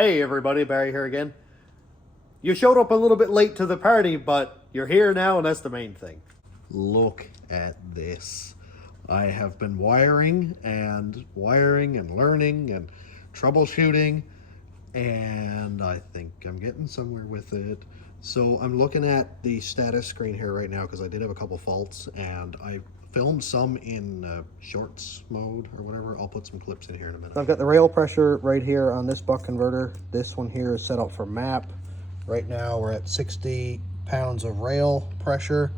Hey everybody, Barry here again. You showed up a little bit late to the party, but you're here now and that's the main thing. Look at this. I have been wiring and learning and troubleshooting, and I think I'm getting somewhere with it. So I'm looking at the status screen here right now because I did have a couple faults, and I filmed some in shorts mode or whatever. I'll put some clips in here in a minute. I've got the rail pressure right here on this buck converter. This one here is set up for MAP. Right now we're at 60 pounds of rail pressure.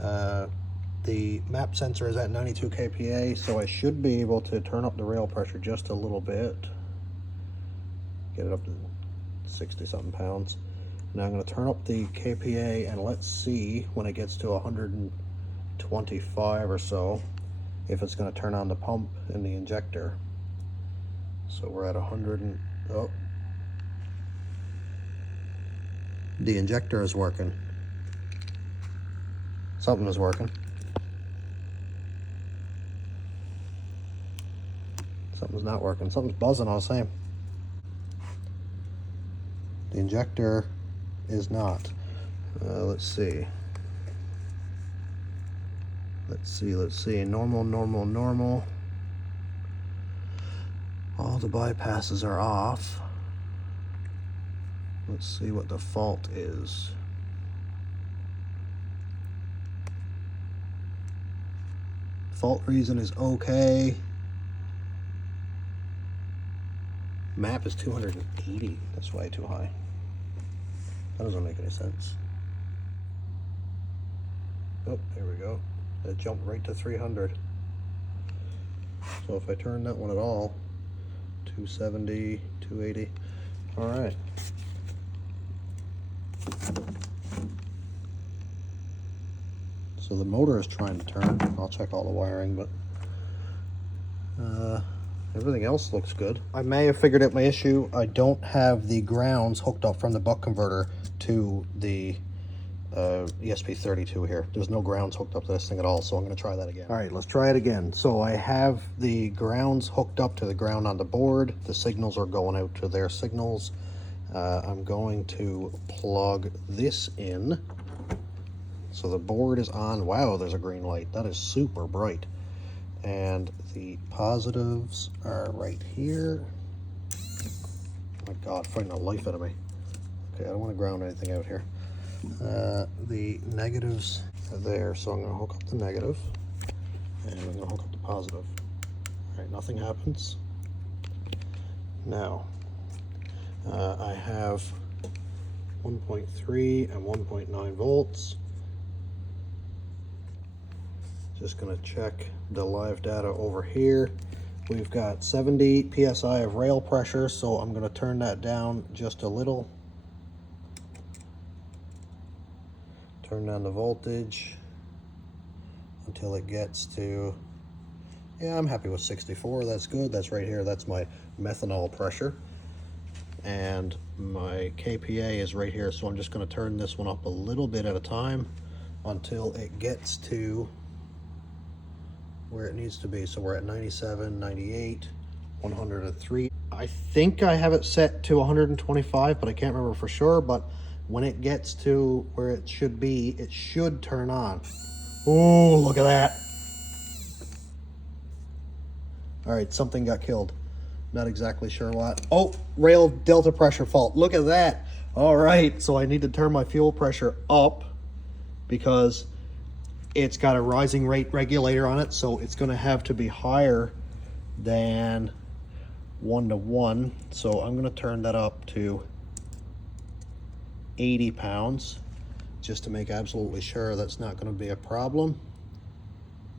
The MAP sensor is at 92 kPa, so I should be able to turn up the rail pressure just a little bit. Get it up to 60 something pounds. Now I'm going to turn up the kPa and let's see when it gets to 125 or so if it's going to turn on the pump and the injector. So we're at 100 and oh, the injector is working. Something is working. Something's not working. Something's buzzing all the same. The injector is not. Let's see. Let's see. Normal. All the bypasses are off. Let's see what the fault is. Fault reason is okay. MAP is 280. That's way too high. That doesn't make any sense. Oh, there we go. That jumped right to 300. So if I turn that one at all, 270, 280. All right. So the motor is trying to turn. I'll check all the wiring, but everything else looks good. I may have figured out my issue. I don't have the grounds hooked up from the buck converter to the ESP32 here. There's no grounds hooked up to this thing at all, so I'm going to try that again. All right, let's try it again. So I have the grounds hooked up to the ground on the board. The signals are going out to their signals. I'm going to plug this in. So the board is on. Wow, there's a green light. That is super bright. And the positives are right here. Oh my God, fighting the life out of me. Okay, I don't want to ground anything out here. The negatives are there, so I'm going to hook up the negative, and I'm going to hook up the positive. All right, nothing happens. Now, I have 1.3 and 1.9 volts. Just going to check the live data over here. We've got 70 psi of rail pressure, so I'm going to turn that down just a little. Turn down the voltage until it gets to, yeah, I'm happy with 64. That's good. That's right here. That's my methanol pressure. And my kPa is right here, so I'm just going to turn this one up a little bit at a time until it gets to where it needs to be. So we're at 97, 98, 103. I think I have it set to 125, but I can't remember for sure. But when it gets to where it should be, it should turn on. Oh, look at that. All right, something got killed. Not exactly sure what. Oh, rail delta pressure fault. Look at that. All right, so I need to turn my fuel pressure up because it's got a rising rate regulator on it, so it's going to have to be higher than 1:1. So I'm going to turn that up to 80 pounds just to make absolutely sure that's not going to be a problem.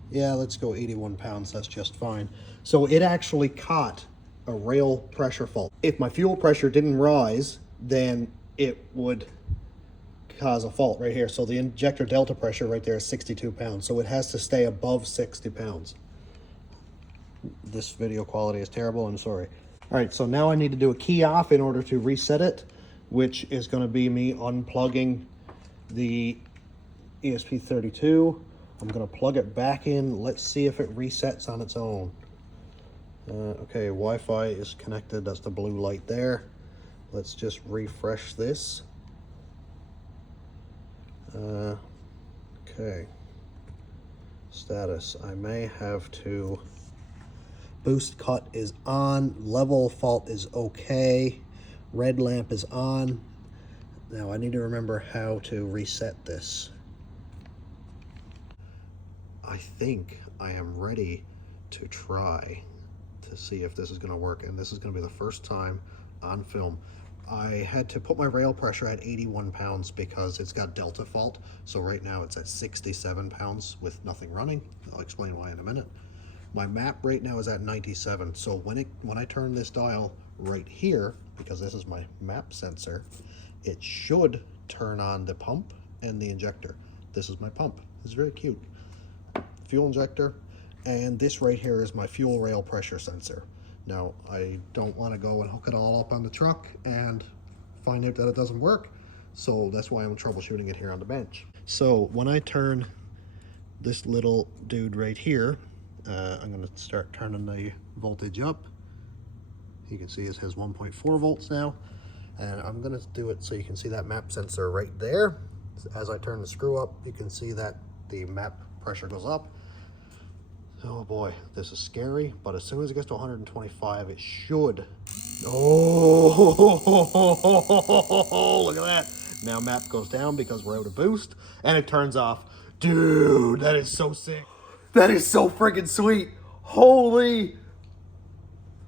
Yeah, let's go 81 pounds. That's just fine. So it actually caught a rail pressure fault. If my fuel pressure didn't rise, then it would cause a fault right here. So the injector delta pressure right there is 62 pounds. So it has to stay above 60 pounds. This video quality is terrible. I'm sorry. All right, so now I need to do a key off in order to reset it, which is going to be me unplugging the ESP32. I'm going to plug it back in. Let's see if it resets on its own. Okay, Wi-Fi is connected. That's the blue light there. Let's just refresh this. Okay. Status. I may have to... Boost cut is on. Level fault is okay. Red lamp is on. Now I need to remember how to reset this. I think I am ready to try to see if this is going to work, and this is going to be the first time on film. I had to put my rail pressure at 81 pounds because it's got delta fault. So right now it's at 67 pounds with nothing running. I'll explain why in a minute. My map right now is at 97. So when I turn this dial right here, because this is my map sensor, it should turn on the pump and the injector. This is my pump. It's very cute. Fuel injector, and this right here is my fuel rail pressure sensor. Now, I don't want to go and hook it all up on the truck and find out that it doesn't work, so that's why I'm troubleshooting it here on the bench. So when I turn this little dude right here, I'm going to start turning the voltage up. You can see it has 1.4 volts now, and I'm going to do it so you can see that map sensor right there. As I turn the screw up, you can see that the map pressure goes up. Oh boy, this is scary, but as soon as it gets to 125, it should. Oh, look at that. Now map goes down because we're out of boost, and it turns off. Dude, that is so sick. That is so freaking sweet. Holy.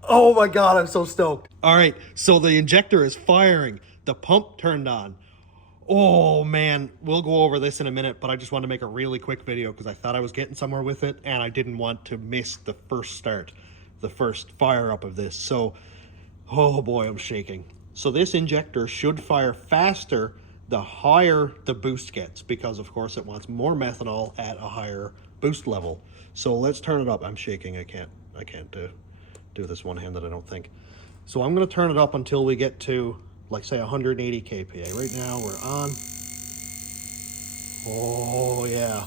Oh my God, I'm so stoked. All right, so the injector is firing. The pump turned on. Oh man, we'll go over this in a minute, but I just wanted to make a really quick video because I thought I was getting somewhere with it and I didn't want to miss the first start, the first fire up of this. So, oh boy, I'm shaking. So this injector should fire faster the higher the boost gets, because of course it wants more methanol at a higher boost level. So let's turn it up. I'm shaking. I can't do this one-handed, I don't think. So I'm going to turn it up until we get to, like, say 180 kPa. Right now we're on. Oh yeah.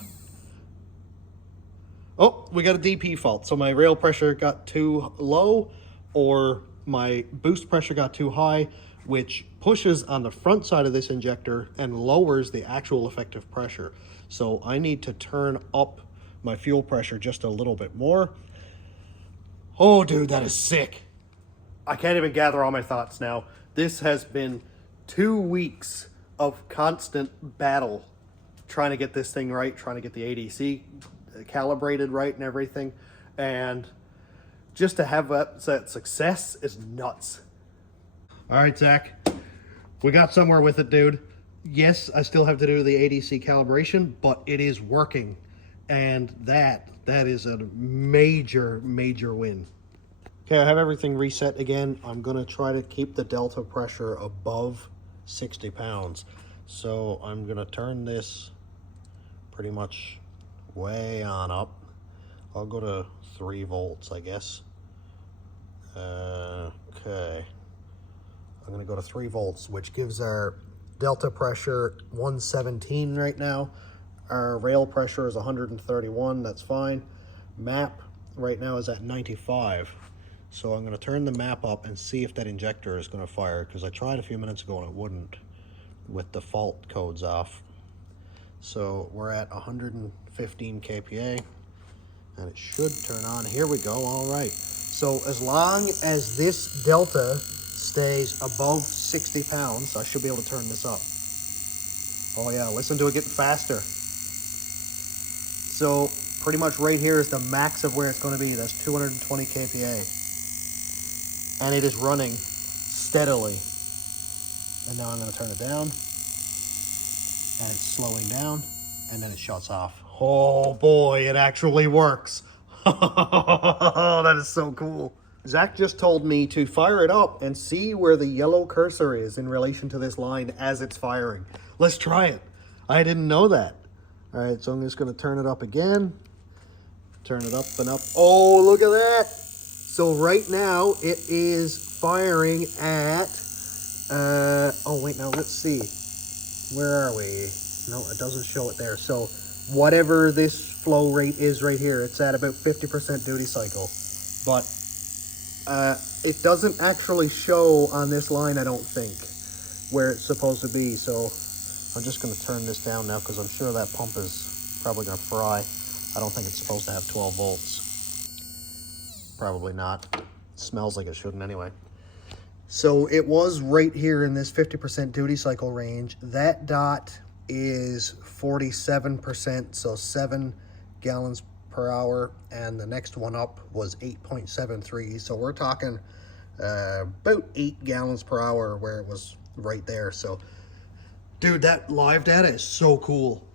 Oh, we got a DP fault. So my rail pressure got too low, or my boost pressure got too high, which pushes on the front side of this injector and lowers the actual effective pressure. So I need to turn up my fuel pressure just a little bit more. Oh dude, that is sick. I can't even gather all my thoughts now. This has been 2 weeks of constant battle trying to get this thing right, trying to get the ADC calibrated right and everything. And just to have that success is nuts. All right, Zach, we got somewhere with it, dude. Yes, I still have to do the ADC calibration, but it is working. And that is a major, major win. Okay, I have everything reset again. I'm gonna try to keep the delta pressure above 60 pounds. So I'm gonna turn this pretty much way on up. I'll go to 3 volts, I guess. Okay. I'm gonna go to 3 volts, which gives our delta pressure 117 right now. Our rail pressure is 131, that's fine. Map right now is at 95. So I'm gonna turn the map up and see if that injector is gonna fire, because I tried a few minutes ago and it wouldn't with the fault codes off. So we're at 115 kPa and it should turn on. Here we go, all right. So as long as this delta stays above 60 pounds, I should be able to turn this up. Oh yeah, listen to it getting faster. So pretty much right here is the max of where it's going to be. That's 220 kPa. And it is running steadily. And now I'm going to turn it down. And it's slowing down. And then it shuts off. Oh boy, it actually works. That is so cool. Zach just told me to fire it up and see where the yellow cursor is in relation to this line as it's firing. Let's try it. I didn't know that. All right, so I'm just going to turn it up again. Turn it up and up. Oh, look at that. So right now it is firing at, oh wait, now let's see. Where are we? No, it doesn't show it there. So whatever this flow rate is right here, it's at about 50% duty cycle. But It doesn't actually show on this line, I don't think, where it's supposed to be. So I'm just going to turn this down now because I'm sure that pump is probably going to fry. I don't think it's supposed to have 12 volts. Probably not. It smells like it shouldn't anyway. So it was right here in this 50% duty cycle range. That dot is 47%, so 7 gallons per hour, and the next one up was 8.73. So we're talking about 8 gallons per hour where it was right there. So dude, that live data is so cool.